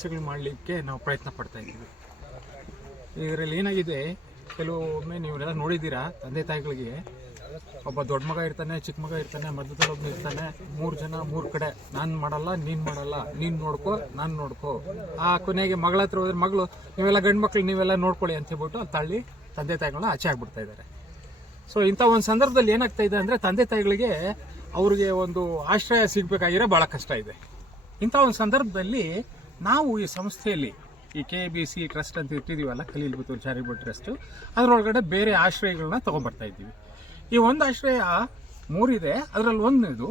ಕೆಲಸಗಳು ಮಾಡಲಿಕ್ಕೆ ನಾವು ಪ್ರಯತ್ನ ಪಡ್ತಾ ಇದ್ದೀವಿ. ಇದರಲ್ಲಿ ಏನಾಗಿದೆ, ಕೆಲವೊಮ್ಮೆ ನೀವೆಲ್ಲ ನೋಡಿದ್ದೀರಾ, ತಂದೆ ತಾಯಿಗಳಿಗೆ ಒಬ್ಬ ದೊಡ್ಡ ಮಗ ಇರ್ತಾನೆ, ಚಿಕ್ಕ ಮಗ ಇರ್ತಾನೆ, ಮಧ್ಯದಲ್ಲಿ ಒಬ್ಬ ಇರ್ತಾನೆ, 3 ಜನ 3 ಕಡೆ, ನಾನು ಮಾಡಲ್ಲ, ನೀನು ಮಾಡಲ್ಲ, ನೀನು ನೋಡ್ಕೋ, ನಾನು ನೋಡ್ಕೋ. ಆ ಕೊನೆಗೆ ಮಗಳ ಹತ್ರ ಹೋದ್ರೆ ಮಗಳು, ನೀವೆಲ್ಲ ಗಂಡು ಮಕ್ಳು ನೀವೆಲ್ಲ ನೋಡ್ಕೊಳ್ಳಿ ಅಂತ ಹೇಳ್ಬಿಟ್ಟು ಅಲ್ಲಿ ತಳ್ಳಿ ತಂದೆ ತಾಯಿಗಳನ್ನ ಆಚೆ ಆಗ್ಬಿಡ್ತಾ ಇದ್ದಾರೆ. ಸೊ ಇಂಥ ಒಂದು ಸಂದರ್ಭದಲ್ಲಿ ಏನಾಗ್ತಾ ಇದೆ ಅಂದರೆ, ತಂದೆ ತಾಯಿಗಳಿಗೆ ಅವ್ರಿಗೆ ಒಂದು ಆಶ್ರಯ ಸಿಗಬೇಕಾಗಿರೋ ಭಾಳ ಕಷ್ಟ ಇದೆ. ಇಂಥ ಒಂದು ಸಂದರ್ಭದಲ್ಲಿ ನಾವು ಈ ಸಂಸ್ಥೆಯಲ್ಲಿ ಈ KBC ಟ್ರಸ್ಟ್ ಅಂತ ಇಟ್ಟಿದ್ದೀವಲ್ಲ, ಖಲೀಲ್ ಬುತ್ತೂರ್ ಚಾರಿಟಬಲ್ ಟ್ರಸ್ಟು, ಅದರೊಳಗಡೆ ಬೇರೆ ಆಶ್ರಯಗಳನ್ನ ತೊಗೊಂಡ್ಬರ್ತಾ ಇದ್ದೀವಿ. ಈ ಒಂದು ಆಶ್ರಯ 3 ಇದೆ, ಅದರಲ್ಲಿ ಒಂದನೇದು.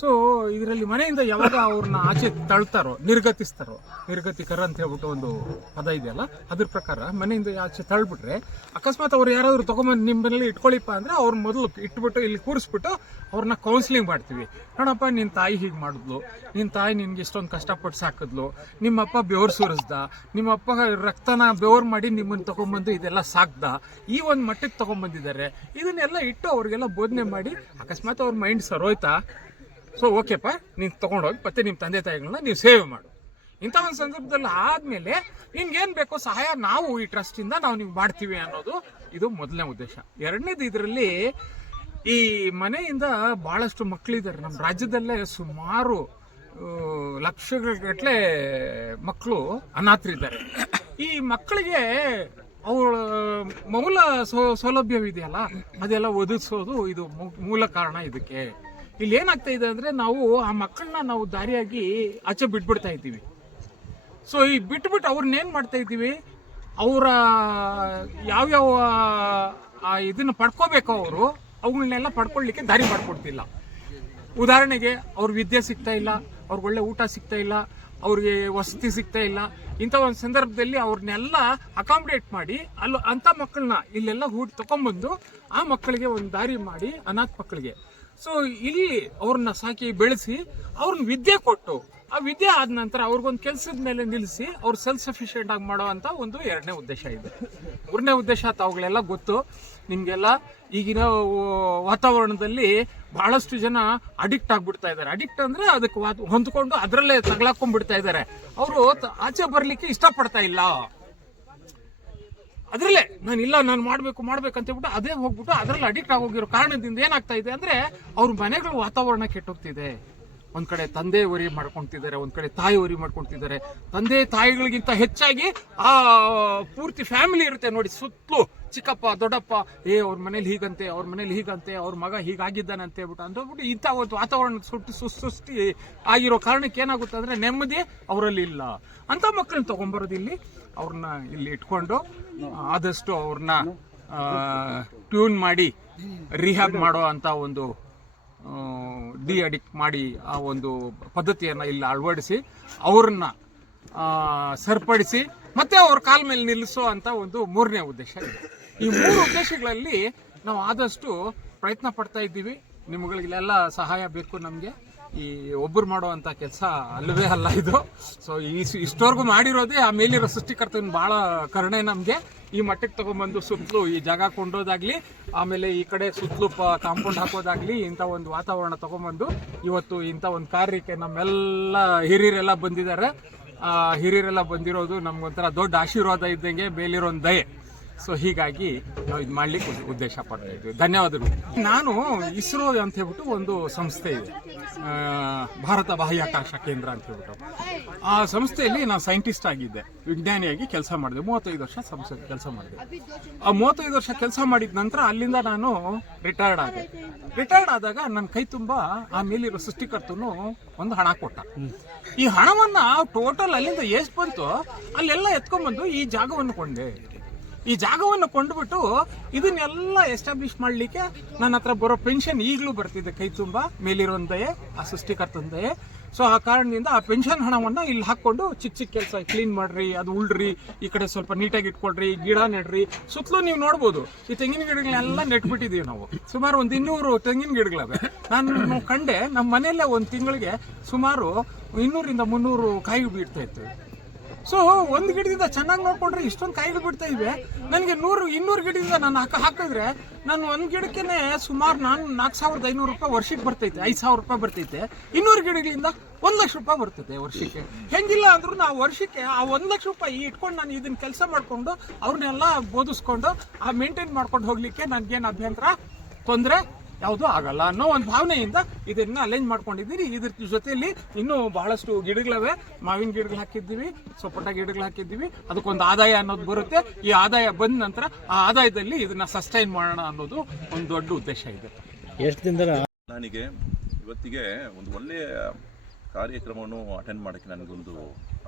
ಸೊ ಇದರಲ್ಲಿ ಮನೆಯಿಂದ ಯಾವಾಗ ಅವ್ರನ್ನ ಆಚೆ ತಳ್ತಾರೋ, ನಿರ್ಗತಿಕರ ಅಂತ ಹೇಳ್ಬಿಟ್ಟು ಒಂದು ಪದ ಇದೆಯಲ್ಲ, ಅದ್ರ ಪ್ರಕಾರ ಮನೆಯಿಂದ ಆಚೆ ತಳ್ಬಿಟ್ರೆ, ಅಕಸ್ಮಾತ್ ಅವ್ರು ಯಾರಾದರೂ ತೊಗೊಂಬಂದು ನಿಮ್ಮಲ್ಲಿ ಇಟ್ಕೊಳ್ಳಿಪ್ಪ ಅಂದರೆ ಅವ್ರ ಮೊದಲು ಇಟ್ಬಿಟ್ಟು ಇಲ್ಲಿ ಕೂರಿಸ್ಬಿಟ್ಟು ಅವ್ರನ್ನ ಕೌನ್ಸಿಲಿಂಗ್ ಮಾಡ್ತೀವಿ. ನೋಡಪ್ಪ, ನಿನ್ನ ತಾಯಿ ಹೀಗೆ ಮಾಡಿದ್ಲು, ನಿನ್ನ ತಾಯಿ ನಿನ್ಗೆ ಇಷ್ಟೊಂದು ಕಷ್ಟಪಟ್ಟು ಸಾಕಿದ್ಲು, ನಿಮ್ಮಪ್ಪ ಬೆವರು ಸುರಿಸ್ದ, ನಿಮ್ಮಪ್ಪ ರಕ್ತನ ಬೆವರು ಮಾಡಿ ನಿಮ್ಮನ್ನು ತೊಗೊಂಬಂದು ಇದೆಲ್ಲ ಸಾಕ್ದ, ಈ ಒಂದು ಮಟ್ಟಕ್ಕೆ ತೊಗೊಂಬಂದಿದ್ದಾರೆ. ಇದನ್ನೆಲ್ಲ ಇಟ್ಟು ಅವ್ರಿಗೆಲ್ಲ ಬೋಧನೆ ಮಾಡಿ, ಅಕಸ್ಮಾತ್ ಅವ್ರ ಮೈಂಡ್ ಸರೋಯ್ತಾ, ಸೊ ಓಕೆಪ್ಪ, ನೀನು ತೊಗೊಂಡೋಗಿ ಮತ್ತೆ ನಿಮ್ಮ ತಂದೆ ತಾಯಿಗಳನ್ನ ನೀವು ಸೇವೆ ಮಾಡು. ಇಂಥ ಒಂದು ಸಂದರ್ಭದಲ್ಲಿ ಆದಮೇಲೆ ನಿಮ್ಗೇನು ಬೇಕೋ ಸಹಾಯ ನಾವು ಈ ಟ್ರಸ್ಟಿಂದ ನಾವು ನೀವು ಮಾಡ್ತೀವಿ ಅನ್ನೋದು ಇದು ಮೊದಲನೇ ಉದ್ದೇಶ. ಎರಡನೇದು, ಇದರಲ್ಲಿ ಈ ಮನೆಯಿಂದ ಭಾಳಷ್ಟು ಮಕ್ಕಳಿದ್ದಾರೆ. ನಮ್ಮ ರಾಜ್ಯದಲ್ಲೇ ಸುಮಾರು ಲಕ್ಷಗಟ್ಟಲೆ ಮಕ್ಕಳು ಅನಾಥರಿದ್ದಾರೆ. ಈ ಮಕ್ಕಳಿಗೆ ಅವಳ ಮೂಲ ಸೌಲಭ್ಯವಿದೆಯಲ್ಲ, ಅದೆಲ್ಲ ಒದಗಿಸೋದು ಇದು ಮೂಲ ಕಾರಣ. ಇದಕ್ಕೆ ಇಲ್ಲಿ ಏನಾಗ್ತಾ ಇದೆ ಅಂದರೆ, ನಾವು ಆ ಮಕ್ಕಳನ್ನ ನಾವು ದಾರಿಯಾಗಿ ಆಚೆ ಬಿಟ್ಬಿಡ್ತಾ ಇದ್ದೀವಿ. ಸೊ ಈ ಬಿಟ್ಬಿಟ್ಟು ಅವ್ರನ್ನೇನು ಮಾಡ್ತಾ ಇದ್ದೀವಿ, ಅವರ ಯಾವ್ಯಾವ ಇದನ್ನು ಪಡ್ಕೋಬೇಕೋ ಅವರು ಅವುಗಳನ್ನೆಲ್ಲ ಪಡ್ಕೊಳ್ಳಿಕ್ಕೆ ದಾರಿ ಮಾಡ್ಕೊಡ್ತಿಲ್ಲ. ಉದಾಹರಣೆಗೆ, ಅವ್ರ ವಿದ್ಯೆ ಸಿಗ್ತಾ ಇಲ್ಲ, ಅವ್ರಿಗೆ ಒಳ್ಳೆ ಊಟ ಸಿಗ್ತಾ ಇಲ್ಲ, ಅವ್ರಿಗೆ ವಸತಿ ಸಿಗ್ತಾ ಇಲ್ಲ. ಇಂಥ ಒಂದು ಸಂದರ್ಭದಲ್ಲಿ ಅವ್ರನ್ನೆಲ್ಲ ಅಕಾಮಿಡೇಟ್ ಮಾಡಿ ಅಂಥ ಮಕ್ಕಳನ್ನ ಇಲ್ಲೆಲ್ಲ ತೊಗೊಂಬಂದು ಆ ಮಕ್ಕಳಿಗೆ ಒಂದು ದಾರಿ ಮಾಡಿ, ಅನಾಥ ಮಕ್ಕಳಿಗೆ. ಸೊ ಇಲ್ಲಿ ಅವ್ರನ್ನ ಸಾಕಿ ಬೆಳೆಸಿ ಅವ್ರನ್ನ ವಿದ್ಯೆ ಕೊಟ್ಟು, ಆ ವಿದ್ಯೆ ಆದ ನಂತರ ಅವ್ರಿಗೊಂದು ಕೆಲಸದ ಮೇಲೆ ನಿಲ್ಲಿಸಿ ಅವ್ರು ಸೆಲ್ಫ್ ಸಫಿಷಿಯೆಂಟ್ ಆಗಿ ಮಾಡೋ ಅಂತ ಒಂದು 2ನೇ ಉದ್ದೇಶ ಇದೆ. 3ನೇ ಉದ್ದೇಶ ತಾವುಗಳೆಲ್ಲ ಗೊತ್ತು ನಿಮಗೆಲ್ಲ. ಈಗಿನ ವಾತಾವರಣದಲ್ಲಿ ಬಹಳಷ್ಟು ಜನ ಅಡಿಕ್ಟ್ ಆಗ್ಬಿಡ್ತಾ ಇದ್ದಾರೆ. ಅಡಿಕ್ಟ್ ಅಂದರೆ ಅದಕ್ಕೆ ಹೊಂದ್ಕೊಂಡು ಅದರಲ್ಲೇ ತಗಲಾಕೊಂಡ್ಬಿಡ್ತಾ ಇದ್ದಾರೆ. ಅವರು ಆಚೆ ಬರಲಿಕ್ಕೆ ಇಷ್ಟಪಡ್ತಾ ಇಲ್ಲ. ಅದರಲ್ಲೇ ನಾನು ಮಾಡಬೇಕು ಅಂತ ಹೇಳ್ಬಿಟ್ಟು ಅದೇ ಹೋಗ್ಬಿಟ್ಟು ಅದರಲ್ಲಿ ಅಡಿಕ್ಟ್ ಆಗೋಗಿರೋ ಕಾರಣದಿಂದ ಏನಾಗ್ತಾ ಇದೆ ಅಂದರೆ, ಅವ್ರ ಮನೆಗಳ ವಾತಾವರಣ ಕೆಟ್ಟೋಗ್ತಿದೆ. ಒಂದ್ ಕಡೆ ತಂದೆ ವರಿ ಮಾಡ್ಕೊಳ್ತಿದ್ದಾರೆ, ಒಂದ್ ಕಡೆ ತಾಯಿ ವರಿ ಮಾಡ್ಕೊಳ್ತಿದ್ದಾರೆ. ತಂದೆ ತಾಯಿಗಳಿಗಿಂತ ಹೆಚ್ಚಾಗಿ ಆ ಪೂರ್ತಿ ಫ್ಯಾಮಿಲಿ ಇರುತ್ತೆ ನೋಡಿ, ಸುತ್ತಲೂ ಚಿಕ್ಕಪ್ಪ ದೊಡ್ಡಪ್ಪ, ಅವ್ರ ಮನೇಲಿ ಹೀಗಂತೆ, ಅವ್ರ ಮನೇಲಿ ಹೀಗಂತೆ, ಅವ್ರ ಮಗ ಹೀಗಾಗಿದ್ದಾನೆ ಅಂತ ಹೇಳ್ಬಿಟ್ಟು ಅಂದ್ಬಿಟ್ಟು ಇಂಥ ಒಂದು ವಾತಾವರಣ ಸೃಷ್ಟಿ ಆಗಿರೋ ಕಾರಣಕ್ಕೆ ಏನಾಗುತ್ತೆ ಅಂದರೆ, ನೆಮ್ಮದಿ ಅವರಲ್ಲಿ ಇಲ್ಲ. ಅಂಥ ಮಕ್ಕಳನ್ನ ತೊಗೊಂಬರೋದು ಇಲ್ಲಿ, ಅವ್ರನ್ನ ಇಲ್ಲಿ ಇಟ್ಕೊಂಡು ಆದಷ್ಟು ಅವ್ರನ್ನ ಟ್ಯೂನ್ ಮಾಡಿ ರಿಹ್ಯಾಬ್ ಮಾಡೋ ಅಂತ ಒಂದು ಅಡಿಕ್ಟ್ ಮಾಡಿ ಆ ಒಂದು ಪದ್ಧತಿಯನ್ನು ಇಲ್ಲಿ ಅಳವಡಿಸಿ ಅವ್ರನ್ನ ಸರಿಪಡಿಸಿ ಮತ್ತೆ ಅವ್ರ ಕಾಲ ಮೇಲೆ ನಿಲ್ಲಿಸೋ ಅಂತ ಒಂದು 3ನೇ ಉದ್ದೇಶ ಇದೆ. ಈ 3 ಉದ್ದೇಶಗಳಲ್ಲಿ ನಾವು ಆದಷ್ಟು ಪ್ರಯತ್ನ ಪಡ್ತಾ ಇದ್ದೀವಿ. ನಿಮ್ಗಳಿಗೆಲ್ಲ ಸಹಾಯ ಬೇಕು ನಮಗೆ. ಈ ಒಬ್ಬರು ಮಾಡುವಂಥ ಕೆಲಸ ಅಲ್ಲವೇ ಅಲ್ಲ ಇದು. ಸೊ ಇಷ್ಟವರೆಗೂ ಮಾಡಿರೋದೇ ಆ ಮೇಲಿರೋ ಸೃಷ್ಟಿಕರ್ತನ ಭಾಳ ಕರುಣೆ ನಮಗೆ. ಈ ಮಟ್ಟಕ್ಕೆ ತೊಗೊಂಬಂದು ಸುತ್ತಲೂ ಈ ಜಾಗ ಕೊಂಡೋದಾಗ್ಲಿ, ಆಮೇಲೆ ಈ ಕಡೆ ಸುತ್ತಲೂ ಕಾಂಪೌಂಡ್ ಹಾಕೋದಾಗ್ಲಿ, ಇಂಥ ಒಂದು ವಾತಾವರಣ ತೊಗೊಂಬಂದು ಇವತ್ತು ಇಂಥ ಒಂದು ಕಾರ್ಯಕ್ಕೆ ನಮ್ಮೆಲ್ಲ ಹಿರಿಯರೆಲ್ಲ ಬಂದಿದ್ದಾರೆ. ಹಿರಿಯರೆಲ್ಲ ಬಂದಿರೋದು ನಮ್ಗೊಂಥರ ದೊಡ್ಡ ಆಶೀರ್ವಾದ ಇದ್ದಂಗೆ, ಮೇಲಿರೋ ಒಂದು ದಯೆ. ಸೊ ಹೀಗಾಗಿ ನಾವು ಇದು ಮಾಡ್ಲಿಕ್ಕೆ ಉದ್ದೇಶ ಪಡ್ತಾ ಇದ್ವಿ. ಧನ್ಯವಾದಗಳು. ನಾನು ಇಸ್ರೋ ಅಂತ ಹೇಳ್ಬಿಟ್ಟು ಒಂದು ಸಂಸ್ಥೆ ಇದೆ, ಭಾರತ ಬಾಹ್ಯಾಕಾಶ ಕೇಂದ್ರ ಅಂತ ಹೇಳ್ಬಿಟ್ಟು. ಆ ಸಂಸ್ಥೆಯಲ್ಲಿ ನಾನು ಸೈಂಟಿಸ್ಟ್ ಆಗಿದ್ದೆ, ವಿಜ್ಞಾನಿಯಾಗಿ ಕೆಲಸ ಮಾಡಿದೆ. 35 ವರ್ಷ ಸಂಸ್ಥೆ ಕೆಲಸ ಮಾಡಿದೆ. ಆ 35 ವರ್ಷ ಕೆಲಸ ಮಾಡಿದ ನಂತರ ಅಲ್ಲಿಂದ ನಾನು ರಿಟೈರ್ಡ್ ಆದೆ. ರಿಟೈರ್ಡ್ ಆದಾಗ ನನ್ನ ಕೈ ತುಂಬ ಆ ಮೇಲಿರೋ ಸೃಷ್ಟಿಕರ್ತನು ಒಂದು ಹಣ ಕೊಟ್ಟ. ಈ ಹಣವನ್ನ ಟೋಟಲ್ ಅಲ್ಲಿಂದ ಎಷ್ಟು ಬಂತು ಅಲ್ಲೆಲ್ಲ ಎತ್ಕೊಂಡ್ಬಂದು ಈ ಜಾಗವನ್ನು ಕೊಂಡೆ. ಈ ಜಾಗವನ್ನು ಕೊಂಡ್ಬಿಟ್ಟು ಇದನ್ನೆಲ್ಲ ಎಸ್ಟಾಬ್ಲಿಷ್ ಮಾಡಲಿಕ್ಕೆ ನನ್ನ ಹತ್ರ ಬರೋ ಪೆನ್ಷನ್ ಈಗಲೂ ಬರ್ತಿದೆ ಕೈ ತುಂಬ, ಮೇಲಿರೋಂದಯೇ ಆ ಸೃಷ್ಟಿಕರ್ತಂದಯೇ. ಸೊ ಆ ಕಾರಣದಿಂದ ಆ ಪೆನ್ಷನ್ ಹಣವನ್ನು ಇಲ್ಲಿ ಹಾಕ್ಕೊಂಡು ಚಿಕ್ಕ ಕೆಲಸ, ಕ್ಲೀನ್ ಮಾಡ್ರಿ, ಅದು ಉಳ್ರಿ, ಈ ಕಡೆ ಸ್ವಲ್ಪ ನೀಟಾಗಿ ಇಟ್ಕೊಳ್ರಿ, ಗಿಡ ನೆಡ್ರಿ. ಸುತ್ತಲೂ ನೀವು ನೋಡ್ಬೋದು ಈ ತೆಂಗಿನ ಗಿಡಗಳನ್ನೆಲ್ಲ ನೆಟ್ಬಿಟ್ಟಿದ್ದೀವಿ ನಾವು. ಸುಮಾರು ಒಂದು 200 ತೆಂಗಿನ ಗಿಡಗಳವೆ. ನಾನು ಕಂಡೆ, ನಮ್ಮ ಮನೆಯಲ್ಲೇ ಒಂದು ತಿಂಗಳಿಗೆ ಸುಮಾರು 200 ರಿಂದ 300 ಕಾಯಿ ಬಿಡ್ತಾ ಇತ್ತು. ಸೊ ಒಂದು ಗಿಡದಿಂದ ಚೆನ್ನಾಗಿ ನೋಡ್ಕೊಂಡ್ರೆ ಇಷ್ಟೊಂದು ಕಾಯಿಗಳು ಬಿಡ್ತಾ ಇವೆ. ನನಗೆ 100-200 ಗಿಡದಿಂದ ನಾನು ಹಾಕಿದ್ರೆ ನಾನು ಒಂದು ಗಿಡಕ್ಕೆ ಸುಮಾರು 4,500 ರೂಪಾಯಿ ವರ್ಷಕ್ಕೆ ಬರ್ತೈತೆ, 5,000 ರೂಪಾಯಿ ಬರ್ತೈತೆ. 200 ಗಿಡಗಳಿಂದ 1,00,000 ರೂಪಾಯಿ ಬರ್ತೈತೆ ವರ್ಷಕ್ಕೆ. ಹೆಂಗಿಲ್ಲ ಅಂದ್ರೂ ನಾವು ವರ್ಷಕ್ಕೆ ಆ 1,00,000 ರೂಪಾಯಿ ಇಟ್ಕೊಂಡು ನಾನು ಇದನ್ನ ಕೆಲಸ ಮಾಡ್ಕೊಂಡು ಅವ್ರನ್ನೆಲ್ಲ ಬೋಧಿಸ್ಕೊಂಡು ಮೇಂಟೈನ್ ಮಾಡ್ಕೊಂಡು ಹೋಗ್ಲಿಕ್ಕೆ ನನಗೇನು ಅಭ್ಯಂತರ, ತೊಂದರೆ ಯಾವುದೂ ಆಗಲ್ಲ ಅನ್ನೋ ಒಂದು ಭಾವನೆಯಿಂದ ಇದನ್ನ ಅರೇಂಜ್ ಮಾಡ್ಕೊಂಡಿದ್ದೀರಿ. ಇದ್ರ ಜೊತೆಯಲ್ಲಿ ಇನ್ನೂ ಬಹಳಷ್ಟು ಗಿಡಗಳವೆ. ಮಾವಿನ ಗಿಡಗಳು ಹಾಕಿದ್ದೀವಿ, ಸಪೋಟ ಗಿಡಗಳು ಹಾಕಿದ್ದೀವಿ. ಅದಕ್ಕೊಂದು ಆದಾಯ ಅನ್ನೋದು ಬರುತ್ತೆ. ಈ ಆದಾಯ ಬಂದ ನಂತರ ಆ ಆದಾಯದಲ್ಲಿ ಇದನ್ನ ಸಸ್ಟೈನ್ ಮಾಡೋಣ ಅನ್ನೋದು ಒಂದು ದೊಡ್ಡ ಉದ್ದೇಶ ಇದೆ. ಎಷ್ಟು ದಿನದ ನನಗೆ ಇವತ್ತಿಗೆ ಒಂದು ಒಳ್ಳೆಯ ಕಾರ್ಯಕ್ರಮವನ್ನು ಅಟೆಂಡ್ ಮಾಡೋಕ್ಕೆ ನನಗೊಂದು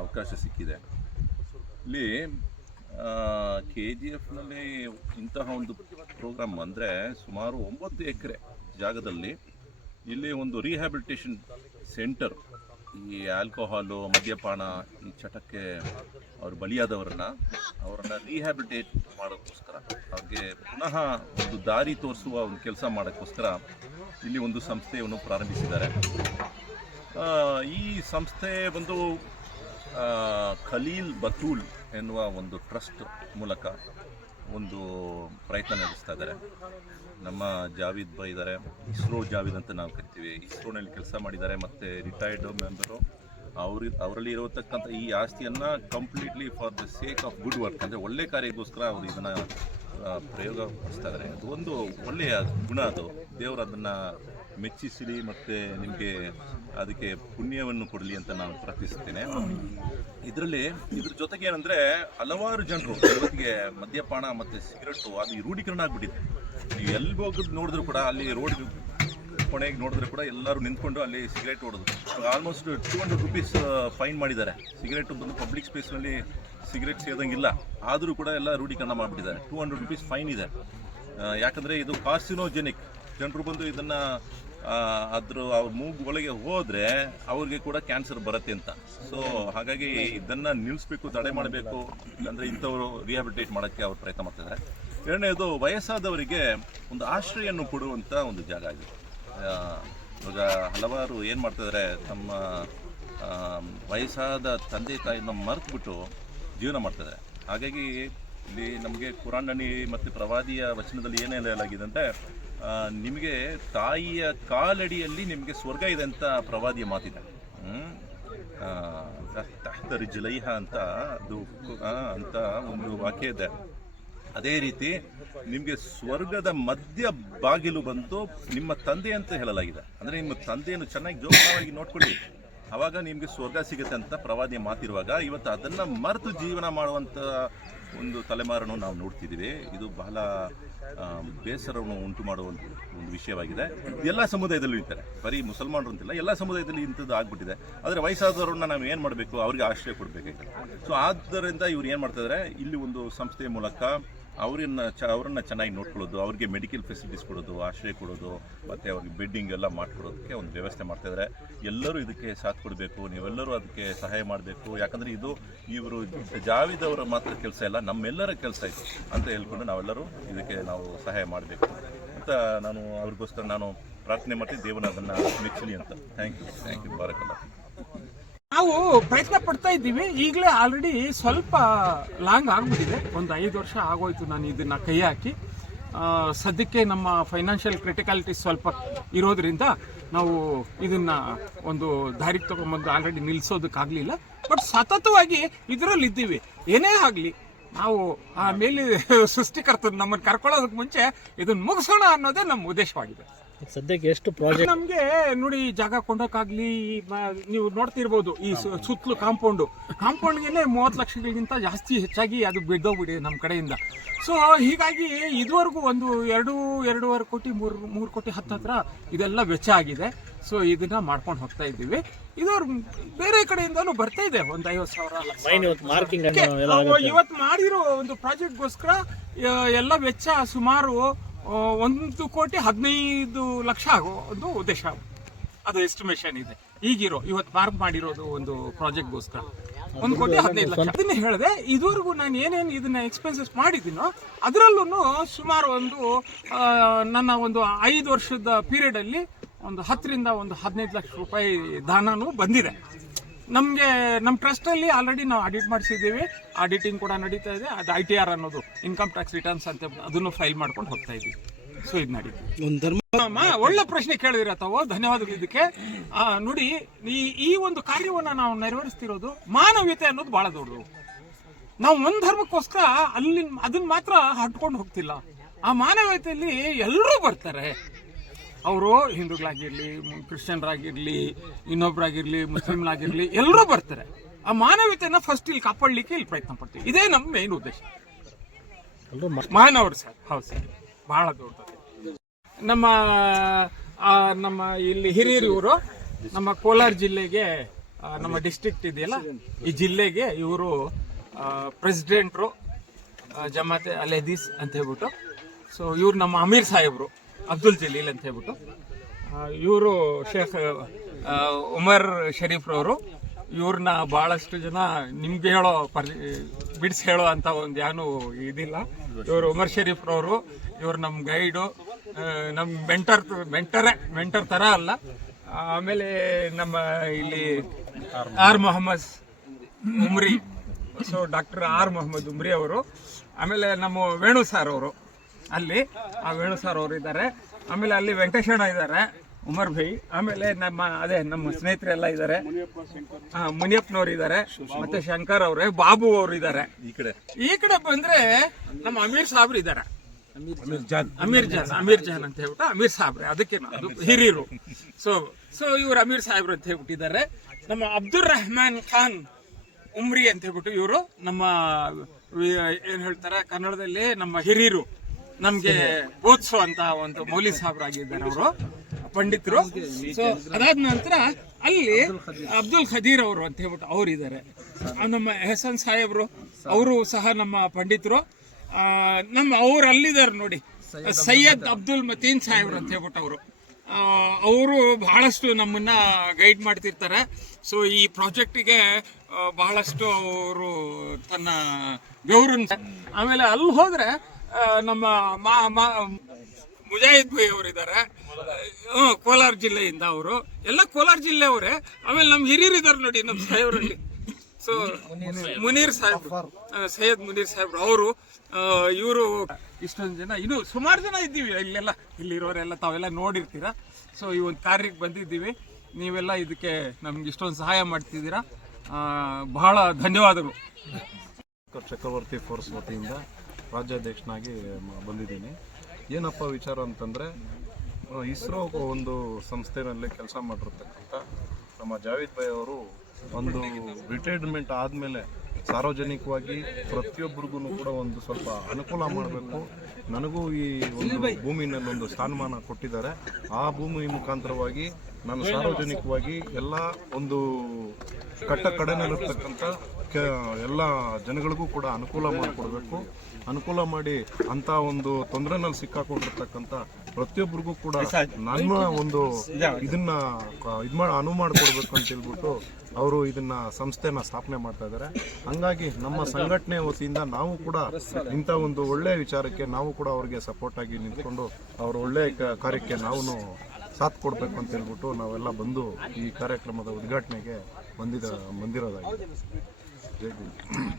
ಅವಕಾಶ ಸಿಕ್ಕಿದೆ. ಇಲ್ಲಿ KGFನಲ್ಲಿ ಇಂತಹ ಒಂದು ಪ್ರೋಗ್ರಾಮ್ ಅಂದರೆ ಸುಮಾರು 9 ಎಕರೆ ಜಾಗದಲ್ಲಿ ಇಲ್ಲಿ ಒಂದು ರಿಹ್ಯಾಬಿಲಿಟೇಷನ್ ಸೆಂಟರ್, ಈ ಆಲ್ಕೋಹಾಲು, ಮದ್ಯಪಾನ, ಈ ಚಟಕ್ಕೆ ಅವರು ಬಲಿಯಾದವರನ್ನು ರಿಹ್ಯಾಬಿಲಿಟೇಟ್ ಮಾಡೋಕ್ಕೋಸ್ಕರ, ಅವ್ರಿಗೆ ಪುನಃ ಒಂದು ದಾರಿ ತೋರಿಸುವ ಒಂದು ಕೆಲಸ ಮಾಡೋಕ್ಕೋಸ್ಕರ ಇಲ್ಲಿ ಒಂದು ಸಂಸ್ಥೆಯನ್ನು ಪ್ರಾರಂಭಿಸಿದ್ದಾರೆ. ಈ ಸಂಸ್ಥೆ ಒಂದು ಖಲೀಲ್ ಬತೂಲ್ ಎನ್ನುವ ಒಂದು ಟ್ರಸ್ಟ್ ಮೂಲಕ ಒಂದು ಪ್ರಯತ್ನ ನಡೆಸ್ತಾ ಇದ್ದಾರೆ. ನಮ್ಮ ಜಾವೀದ್ ಭಾಯ್ ಇದ್ದಾರೆ, ಇಸ್ರೋ ಜಾವೀದ್ ಅಂತ ನಾವು ಕರಿತೀವಿ. ಇಸ್ರೋನಲ್ಲಿ ಕೆಲಸ ಮಾಡಿದ್ದಾರೆ ಮತ್ತು ರಿಟೈರ್ಡ್ ಮೆಂಬರು. ಅವರಲ್ಲಿ ಇರತಕ್ಕಂಥ ಈ ಆಸ್ತಿಯನ್ನು completely for the sake of good work, ಅಂದರೆ ಒಳ್ಳೆ ಕಾರ್ಯಕ್ಕೋಸ್ಕರ ಅವರು ಇದನ್ನು ಪ್ರಯೋಗ ಪಡಿಸ್ತಾ ಇದ್ದಾರೆ. ಅದು ಒಂದು ಒಳ್ಳೆಯ ಗುಣ, ಅದು ದೇವರು ಅದನ್ನು ಮೆಚ್ಚಿಸಲಿ ಮತ್ತು ನಿಮಗೆ ಅದಕ್ಕೆ ಪುಣ್ಯವನ್ನು ಕೊಡಲಿ ಅಂತ ನಾನು ಪ್ರಾರ್ಥಿಸುತ್ತೇನೆ. ಇದ್ರ ಜೊತೆಗೆ ಏನಂದರೆ ಹಲವಾರು ಜನರು ಇವತ್ತಿಗೆ ಮದ್ಯಪಾನ ಮತ್ತು ಸಿಗರೆಟು ಅದು ರೂಢೀಕರಣ ಆಗಿಬಿಟ್ಟಿದೆ. ನೀವು ಎಲ್ಲಿ ಹೋಗೋದು ನೋಡಿದ್ರು ಕೂಡ ಅಲ್ಲಿ ರೋಡ್ ಕೊನೆಗೆ ನೋಡಿದ್ರೆ ಕೂಡ ಎಲ್ಲರೂ ನಿಂತ್ಕೊಂಡು ಅಲ್ಲಿ ಸಿಗರೇಟ್ ಹೊಡೋದು. ಆಲ್ಮೋಸ್ಟ್ 200 ರೂಪೀಸ್ ಫೈನ್ ಮಾಡಿದ್ದಾರೆ. ಸಿಗರೇಟ್ ಬಂದು ಪಬ್ಲಿಕ್ ಸ್ಪೇಸ್ನಲ್ಲಿ ಸಿಗರೇಟ್ ಸೇದಂಗಿಲ್ಲ, ಆದರೂ ಕೂಡ ಎಲ್ಲ ರೂಢೀಕರಣ ಮಾಡಿಬಿಟ್ಟಿದ್ದಾರೆ. 200 ರೂಪೀಸ್ ಫೈನ್ ಇದೆ. ಯಾಕಂದರೆ ಇದು ಕಾರ್ಸಿನೋಜೆನಿಕ್. ಜನರು ಬಂದು ಇದನ್ನು ಅವ್ರ ಮೂಗು ಒಳಗೆ ಹೋದರೆ ಅವ್ರಿಗೆ ಕೂಡ ಕ್ಯಾನ್ಸರ್ ಬರುತ್ತೆ ಅಂತ. ಸೊ ಹಾಗಾಗಿ ಇದನ್ನು ನಿಲ್ಲಿಸ್ಬೇಕು, ತಡೆ ಮಾಡಬೇಕು. ಅಂದರೆ ಇಂಥವರು ರಿಹ್ಯಾಬಿಲಿಟೇಟ್ ಮಾಡೋಕ್ಕೆ ಅವ್ರು ಪ್ರಯತ್ನ ಮಾಡ್ತಿದ್ದಾರೆ. ಎರಡನೇದು ವಯಸ್ಸಾದವರಿಗೆ ಒಂದು ಆಶ್ರಯನ್ನು ಕೊಡುವಂಥ ಒಂದು ಜಾಗ ಇದೆ. ಇವಾಗ ಹಲವಾರು ಏನು ಮಾಡ್ತಿದ್ದಾರೆ, ತಮ್ಮ ವಯಸ್ಸಾದ ತಂದೆ ತಾಯಿನ ಮರೆತುಬಿಟ್ಟು ಜೀವನ ಮಾಡ್ತಿದ್ದಾರೆ. ಹಾಗಾಗಿ ಇಲ್ಲಿ ನಮಗೆ ಕುರಾನ್ನಲ್ಲಿ ಮತ್ತು ಪ್ರವಾದಿಯ ವಚನದಲ್ಲಿ ಏನೆಲ್ಲ ಹೇಳಲಾಗಿದೆ ಅಂದರೆ, ನಿಮಗೆ ತಾಯಿಯ ಕಾಲಡಿಯಲ್ಲಿ ನಿಮಗೆ ಸ್ವರ್ಗ ಇದೆ ಅಂತ ಪ್ರವಾದಿಯ ಮಾತಿದೆ. ರಿಜ್ಲೈಹ ಅಂತ ಅದು ಅಂತ ಒಂದು ವಾಕ್ಯ ಇದೆ. ಅದೇ ರೀತಿ ನಿಮಗೆ ಸ್ವರ್ಗದ ಮಧ್ಯ ಬಾಗಿಲು ಬಂದು ನಿಮ್ಮ ತಂದೆ ಅಂತ ಹೇಳಲಾಗಿದೆ. ಅಂದರೆ ನಿಮ್ಮ ತಂದೆಯನ್ನು ಚೆನ್ನಾಗಿ ಜೋಪಾನವಾಗಿ ನೋಡ್ಕೊಳ್ಳಿ, ಆವಾಗ ನಿಮಗೆ ಸ್ವರ್ಗ ಸಿಗುತ್ತೆ ಅಂತ ಪ್ರವಾದಿಯ ಮಾತಿರುವಾಗ, ಇವತ್ತು ಅದನ್ನು ಮರೆತು ಜೀವನ ಮಾಡುವಂಥ ಒಂದು ತಲೆಮಾರನ್ನು ನಾವು ನೋಡ್ತಿದ್ದೀವಿ. ಇದು ಬಹಳ ಬೇಸರವನ್ನು ಉಂಟು ಮಾಡುವಂಥ ಒಂದು ವಿಷಯವಾಗಿದೆ. ಎಲ್ಲ ಸಮುದಾಯದಲ್ಲೂ ಇರ್ತಾರೆ, ಬರೀ ಮುಸಲ್ಮಾನರು ಅಂತಿಲ್ಲ, ಎಲ್ಲ ಸಮುದಾಯದಲ್ಲಿ ಇಂಥದ್ದು ಆಗ್ಬಿಟ್ಟಿದೆ. ಆದರೆ ವಯಸ್ಸಾದವ್ರನ್ನ ನಾವು ಏನು ಮಾಡಬೇಕು, ಅವ್ರಿಗೆ ಆಶ್ರಯ ಕೊಡಬೇಕಾಗಿದೆ. ಸೊ ಆದ್ದರಿಂದ ಇವ್ರು ಏನು ಮಾಡ್ತಾಯಿದ್ದಾರೆ, ಇಲ್ಲಿ ಒಂದು ಸಂಸ್ಥೆಯ ಮೂಲಕ ಅವರನ್ನು ಚೆನ್ನಾಗಿ ನೋಡ್ಕೊಳ್ಳೋದು, ಅವ್ರಿಗೆ ಮೆಡಿಕಲ್ ಫೆಸಿಲಿಟೀಸ್ ಕೊಡೋದು, ಆಶ್ರಯ ಕೊಡೋದು, ಮತ್ತು ಅವ್ರಿಗೆ ಬೆಡ್ಡಿಂಗ್ ಎಲ್ಲ ಮಾಡಿಕೊಡೋದಕ್ಕೆ ಒಂದು ವ್ಯವಸ್ಥೆ ಮಾಡ್ತಾಯಿದ್ದಾರೆ. ಎಲ್ಲರೂ ಇದಕ್ಕೆ ಸಾಥ್ ಕೊಡಬೇಕು, ನೀವೆಲ್ಲರೂ ಅದಕ್ಕೆ ಸಹಾಯ ಮಾಡಬೇಕು. ಯಾಕಂದರೆ ಇದು ಇವರು ಜಾವೀದ್ ಅವರ ಮಾತ್ರ ಕೆಲಸ ಇಲ್ಲ, ನಮ್ಮೆಲ್ಲರ ಕೆಲಸ ಇದು ಅಂತ ಹೇಳ್ಕೊಂಡು ನಾವೆಲ್ಲರೂ ಇದಕ್ಕೆ ನಾವು ಸಹಾಯ ಮಾಡಬೇಕು ಅಂತ ನಾನು ಅವ್ರಿಗೋಸ್ಕರ ನಾನು ಪ್ರಾರ್ಥನೆ ಮಾಡ್ತೀನಿ. ದೇವನ ಅದನ್ನು ಮೆಚ್ಚಲಿ ಅಂತ. ಥ್ಯಾಂಕ್ ಯು ಬಾರಕಲ್ಲ. ನಾವು ಪ್ರಯತ್ನ ಪಡ್ತಾ ಇದ್ದೀವಿ. ಈಗಲೇ ಆಲ್ರೆಡಿ ಸ್ವಲ್ಪ ಲಾಂಗ್ ಆಗ್ಬಿಟ್ಟಿದೆ, ಒಂದು 5 ವರ್ಷ ಆಗೋಯ್ತು ನಾನು ಇದನ್ನ ಕೈ ಹಾಕಿ. ಸದ್ಯಕ್ಕೆ ನಮ್ಮ ಫೈನಾನ್ಷಿಯಲ್ ಕ್ರಿಟಿಕಾಲಿಟಿ ಸ್ವಲ್ಪ ಇರೋದ್ರಿಂದ ನಾವು ಇದನ್ನ ಒಂದು ದಾರಿಗೆ ತಗೊಂಡ್ಬಂದು ಆಲ್ರೆಡಿ ನಿಲ್ಲಿಸೋದಕ್ಕಾಗಲಿಲ್ಲ. ಬಟ್ ಸತತವಾಗಿ ಇದರಲ್ಲಿ ಇದ್ದೀವಿ. ಏನೇ ಆಗಲಿ ನಾವು ಆ ಮೇಲೆ ಸೃಷ್ಟಿಕರ್ತರು ನಮ್ಮನ್ನು ಕರ್ಕೊಳ್ಳೋದಕ್ಕೆ ಮುಂಚೆ ಇದನ್ನ ಮುಗಿಸೋಣ ಅನ್ನೋದೇ ನಮ್ಮ ಉದ್ದೇಶವಾಗಿದೆ. ಸದ್ಯಕ್ಕೆ ಎಷ್ಟು ಪ್ರಾಜೆಕ್ಟ್ ನಮ್ಗೆ ನೋಡಿ, ಜಾಗ ಕೊಂಡೋಕ್ಕಾಗ್ಲಿ, ನೀವು ನೋಡ್ತಿರ್ಬೋದು ಈ ಸುತ್ತಲೂ ಕಾಂಪೌಂಡ್ಗೆ 30 ಲಕ್ಷಗಳಿಗಿಂತ ಹೆಚ್ಚಾಗಿ ಅದು ಬಿದ್ದೋಗ್ಬಿಟ್ಟಿದೆ ನಮ್ಮ ಕಡೆಯಿಂದ. ಸೊ ಹೀಗಾಗಿ ಇದುವರೆಗೂ ಒಂದು 2.5 ಕೋಟಿ 3 ಕೋಟಿ ಹತ್ರ ಇದೆಲ್ಲ ವೆಚ್ಚ ಆಗಿದೆ. ಸೊ ಇದನ್ನ ಮಾಡ್ಕೊಂಡು ಹೋಗ್ತಾ ಇದ್ದೀವಿ. ಇದವ್ರು ಬೇರೆ ಕಡೆಯಿಂದನೂ ಬರ್ತಾ ಇದೆ, ಒಂದು 50,000 ಇವತ್ತು ಮಾಡಿರೋ ಒಂದು ಪ್ರಾಜೆಕ್ಟ್ಗೋಸ್ಕರ ಎಲ್ಲ ವೆಚ್ಚ ಸುಮಾರು 1 ಕೋಟಿ 15 ಲಕ್ಷ ಆಗೋ ಒಂದು ಉದ್ದೇಶ, ಅದು ಎಸ್ಟಿಮೇಷನ್ ಇದೆ. ಇವತ್ತು ಮಾರ್ಕ್ ಮಾಡಿರೋದು ಒಂದು ಪ್ರಾಜೆಕ್ಟ್ಗೋಸ್ಕರ 1 ಕೋಟಿ 15 ಲಕ್ಷ. ಅದನ್ನೇ ಹೇಳಿದೆ, ಇದುವರೆಗೂ ನಾನು ಏನೇನು ಇದನ್ನ ಎಕ್ಸ್ಪೆನ್ಸಸ್ ಮಾಡಿದ್ದೀನೋ ಅದರಲ್ಲೂ ಸುಮಾರು ನನ್ನ ಒಂದು 5 ವರ್ಷದ ಪೀರಿಯಡ್ ಅಲ್ಲಿ ಒಂದು 10 ರಿಂದ 15 ಲಕ್ಷ ರೂಪಾಯಿ ದಾನನೂ ಬಂದಿದೆ. ನಮಗೆ ನಮ್ಮ ಟ್ರಸ್ಟಲ್ಲಿ ಆಲ್ರೆಡಿ ನಾವು ಆಡಿಟ್ ಮಾಡಿಸಿದ್ದೀವಿ, ಆಡಿಟಿಂಗ್ ಕೂಡ ನಡೀತಾ ಇದೆ. ಅದು ITR ಅನ್ನೋದು ಇನ್ಕಮ್ ಟ್ಯಾಕ್ಸ್ ರಿಟರ್ನ್ಸ್ ಅಂತ ಅದನ್ನು ಫೈಲ್ ಮಾಡ್ಕೊಂಡು ಹೋಗ್ತಾ ಇದ್ದೀವಿ. ಸೊ ಇದು ನಡೀತೀವಿ. ಒಳ್ಳೆ ಪ್ರಶ್ನೆ ಕೇಳಿದಿರ ತಾವು, ಧನ್ಯವಾದಗಳು ಇದಕ್ಕೆ. ನೋಡಿ, ಈ ಒಂದು ಕಾರ್ಯವನ್ನು ನಾವು ನೆರವೇರಿಸ್ತಿರೋದು ಮಾನವೀಯತೆ ಅನ್ನೋದು ಬಹಳ ದೊಡ್ಡದು. ನಾವು ಒಂದು ಧರ್ಮಕ್ಕೋಸ್ಕರ ಅದನ್ನ ಮಾತ್ರ ಹಟ್ಕೊಂಡು ಹೋಗ್ತಿಲ್ಲ. ಆ ಮಾನವೀಯತೆಯಲ್ಲಿ ಎಲ್ಲರೂ ಬರ್ತಾರೆ. ಅವರು ಹಿಂದೂಗಳಾಗಿರ್ಲಿ, ಕ್ರಿಶ್ಚಿಯನ್ರಾಗಿರ್ಲಿ, ಇನ್ನೊಬ್ರಾಗಿರ್ಲಿ, ಮುಸ್ಲಿಮ್ರಾಗಿರ್ಲಿ, ಎಲ್ಲರೂ ಬರ್ತಾರೆ. ಆ ಮಾನವೀಯತೆನ ಫಸ್ಟ್ ಇಲ್ಲಿ ಕಾಪಾಡಲಿಕ್ಕೆ ಇಲ್ಲಿ ಪ್ರಯತ್ನ ಪಡ್ತೀವಿ. ಇದೇ ನಮ್ಮ ಮೇನ್ ಉದ್ದೇಶ. ಮಾನವರು ಸರ್, ಹೌದು ಸರ್, ಬಹಳ ದೊಡ್ಡದು. ನಮ್ಮ ಇಲ್ಲಿ ಹಿರಿಯರು ಇವರು ನಮ್ಮ ಕೋಲಾರ ಜಿಲ್ಲೆಗೆ, ನಮ್ಮ ಡಿಸ್ಟ್ರಿಕ್ಟ್ ಇದೆಯಲ್ಲ ಈ ಜಿಲ್ಲೆಗೆ ಇವರು ಪ್ರೆಸಿಡೆಂಟ್ರು ಜಮಾತೆ ಅಲ್ ಹದೀಸ್ ಅಂತ ಹೇಳ್ಬಿಟ್ಟು. ಸೊ ಇವ್ರು ನಮ್ಮ ಅಮೀರ್ ಸಾಹೇಬ್ರು ಅಬ್ದುಲ್ ಜಲೀಲ್ ಅಂತ ಹೇಳ್ಬಿಟ್ಟು. ಇವರು ಶೇಖ್ ಉಮರ್ ಶರೀಫ್ರವರು. ಇವ್ರನ್ನ ಬಹಳಷ್ಟು ಜನ ನಿಮ್ಗೆ ಬಿಡಿಸಿ ಹೇಳೋ ಅಂತ ಒಂದು ಏನು ಇದಿಲ್ಲ. ಇವರು ಉಮರ್ ಶರೀಫ್ರವರು. ಇವರು ನಮ್ಮ ಗೈಡು, ನಮ್ಮ ಮೆಂಟರ್ ಥರ ಅಲ್ಲ. ಆಮೇಲೆ ನಮ್ಮ ಇಲ್ಲಿ R Mohammed Umri, so doctor R Mohammed Umri ಅವರು. ಆಮೇಲೆ ನಮ್ಮ ವೇಣು ಸಾರ್ ಅವರು ಅಲ್ಲಿ, ಆ ವೇಣು ಸಾರ್ ಅವರು ಇದ್ದಾರೆ. ಆಮೇಲೆ ಅಲ್ಲಿ ವೆಂಕಟೇಶಣ್ಣ ಇದ್ದಾರೆ, ಉಮರ್ ಭೈ. ಆಮೇಲೆ ನಮ್ಮ ಸ್ನೇಹಿತರೆಲ್ಲ ಇದ್ದಾರೆ, ಮುನಿಯಪ್ಪನವ್ರು ಇದ್ದಾರೆ, ಮತ್ತೆ ಶಂಕರ್ ಅವರೇ, ಬಾಬು ಅವರು ಇದ್ದಾರೆ. ಈ ಕಡೆ ಬಂದ್ರೆ ನಮ್ಮ ಅಮೀರ್ ಸಾಬ್ರು ಇದ್ದಾರೆ, ಅಮೀರ್ ಜಾನ್ ಅಂತ ಹೇಳ್ಬಿಟ್ಟು ಅಮೀರ್ ಸಾಬ್ರೆ, ಅದಕ್ಕೆ ಅದು ಹಿರಿಯರು. ಸೊ ಇವರು ಅಮೀರ್ ಸಾಹೇಬ್ರು ಅಂತ ಹೇಳ್ಬಿಟ್ಟಿದ್ದಾರೆ. ನಮ್ಮ ಅಬ್ದುಲ್ ರೆಹಮಾನ್ ಖಾನ್ ಉಮ್ರಿ ಅಂತ ಹೇಳ್ಬಿಟ್ಟು ಇವರು ನಮ್ಮ ಏನ್ ಹೇಳ್ತಾರೆ ಕನ್ನಡದಲ್ಲಿ ನಮ್ಮ ಹಿರಿಯರು, ನಮ್ಗೆ ಓದಿಸುವಂತ ಒಂದು ಮೌಲಿ ಸಾಹೇಬ್ರಾಗಿದ್ದಾರೆ ಅವರು, ಪಂಡಿತರು. ಸೊ ಅದಾದ ನಂತರ ಅಲ್ಲಿ ಅಬ್ದುಲ್ ಖದೀರ್ ಅವರು ಅಂತ ಹೇಳ್ಬಿಟ್ಟು ಅವ್ರು ಇದ್ದಾರೆ. ನಮ್ಮ ಎಹಸನ್ ಸಾಹೇಬ್ರು, ಅವರು ಸಹ ನಮ್ಮ ಪಂಡಿತರು. ಅವ್ರು ಅಲ್ಲಿದ್ದಾರೆ ನೋಡಿ, ಸೈಯದ್ ಅಬ್ದುಲ್ ಮತೀನ್ ಸಾಹೇಬ್ರು ಅಂತ ಹೇಳ್ಬಿಟ್ಟು ಅವರು ಬಹಳಷ್ಟು ನಮ್ಮನ್ನ ಗೈಡ್ ಮಾಡ್ತಿರ್ತಾರೆ. ಸೊ ಈ ಪ್ರಾಜೆಕ್ಟಿಗೆ ಬಹಳಷ್ಟು ಅವರು ತನ್ನ ಬೆವರನ್ನ. ಆಮೇಲೆ ಅಲ್ಲಿ ಹೋದ್ರೆ ನಮ್ಮ ಮುಜಾಹಿದ್ ಭೈ ಅವರಿದ್ದಾರೆ, ಕೋಲಾರ ಜಿಲ್ಲೆಯಿಂದ. ಅವರು ಎಲ್ಲ ಕೋಲಾರ ಜಿಲ್ಲೆ ಅವರೇ. ಆಮೇಲೆ ನಮ್ಮ ಹಿರಿಯರು ಇದ್ದಾರೆ ನೋಡಿ ನಮ್ಮ ಸಾಹೇಬ್ರಲ್ಲಿ. ಸೊ ಮುನೀರ್ ಸಾಹೇಬ್ರು, ಸೈಯದ್ ಮುನೀರ್ ಸಾಹೇಬ್ರು ಅವರು, ಇವರು, ಇಷ್ಟೊಂದು ಜನ, ಇನ್ನು ಸುಮಾರು ಜನ ಇದ್ದೀವಿ ಇಲ್ಲೆಲ್ಲ. ಇಲ್ಲಿರೋರೆಲ್ಲ ತಾವೆಲ್ಲ ನೋಡಿರ್ತೀರ. ಸೊ ಈ ಒಂದು ಕಾರ್ಯಕ್ಕೆ ಬಂದಿದ್ದೀವಿ. ನೀವೆಲ್ಲ ಇದಕ್ಕೆ ನಮ್ಗೆ ಇಷ್ಟೊಂದು ಸಹಾಯ ಮಾಡ್ತಿದ್ದೀರಾ, ಬಹಳ ಧನ್ಯವಾದಗಳು. ಚಕ್ರವರ್ತಿ ಫೋರ್ಸ್ ವತಿಯಿಂದ ರಾಜ್ಯಾಧ್ಯಕ್ಷನಾಗಿ ಬಂದಿದ್ದೀನಿ. ಏನಪ್ಪ ವಿಚಾರ ಅಂತಂದರೆ, ಇಸ್ರೋ ಒಂದು ಸಂಸ್ಥೆಯಲ್ಲಿ ಕೆಲಸ ಮಾಡಿರ್ತಕ್ಕಂಥ ನಮ್ಮ ಜಾವೇದ್ ಭಾಯ್ ಅವರು ಒಂದು ರಿಟೈರ್ಮೆಂಟ್ ಆದಮೇಲೆ ಸಾರ್ವಜನಿಕವಾಗಿ ಪ್ರತಿಯೊಬ್ಬರಿಗೂ ಕೂಡ ಒಂದು ಸ್ವಲ್ಪ ಅನುಕೂಲ ಮಾಡಬೇಕು. ನನಗೂ ಈ ಒಂದು ಭೂಮಿನಲ್ಲಿ ಒಂದು ಸ್ಥಾನಮಾನ ಕೊಟ್ಟಿದ್ದಾರೆ. ಆ ಭೂಮಿ ಮುಖಾಂತರವಾಗಿ ನಾನು ಸಾರ್ವಜನಿಕವಾಗಿ ಎಲ್ಲ ಒಂದು ಕಡೆನಲ್ಲಿರ್ತಕ್ಕಂಥ ಎಲ್ಲ ಜನಗಳಿಗೂ ಕೂಡ ಅನುಕೂಲ ಮಾಡಿಕೊಡ್ಬೇಕು. ಅನುಕೂಲ ಮಾಡಿ ಅಂಥ ಒಂದು ತೊಂದರೆನಲ್ಲಿ ಸಿಕ್ಕಾಕೊಂಡಿರ್ತಕ್ಕಂಥ ಪ್ರತಿಯೊಬ್ಬರಿಗೂ ಕೂಡ ನನ್ನ ಒಂದು ಇದನ್ನ ಅನುವು ಮಾಡಿಕೊಡ್ಬೇಕು ಅಂತ ಹೇಳ್ಬಿಟ್ಟು ಅವರು ಇದನ್ನ ಸಂಸ್ಥೆನ ಸ್ಥಾಪನೆ ಮಾಡ್ತಾ ಇದ್ದಾರೆ. ಹಂಗಾಗಿ ನಮ್ಮ ಸಂಘಟನೆ ವತಿಯಿಂದ ನಾವು ಕೂಡ ಇಂಥ ಒಂದು ಒಳ್ಳೆಯ ವಿಚಾರಕ್ಕೆ ನಾವು ಕೂಡ ಅವ್ರಿಗೆ ಸಪೋರ್ಟ್ ಆಗಿ ನಿಂತ್ಕೊಂಡು ಅವ್ರ ಒಳ್ಳೆಯ ಕಾರ್ಯಕ್ಕೆ ನಾವು ಸಾಥ್ ಕೊಡಬೇಕು ಅಂತ ಹೇಳ್ಬಿಟ್ಟು ನಾವೆಲ್ಲ ಬಂದು ಈ ಕಾರ್ಯಕ್ರಮದ ಉದ್ಘಾಟನೆಗೆ ಬಂದಿರೋದಾಗಿದೆ. ಜೈ ಹಿಂದ್.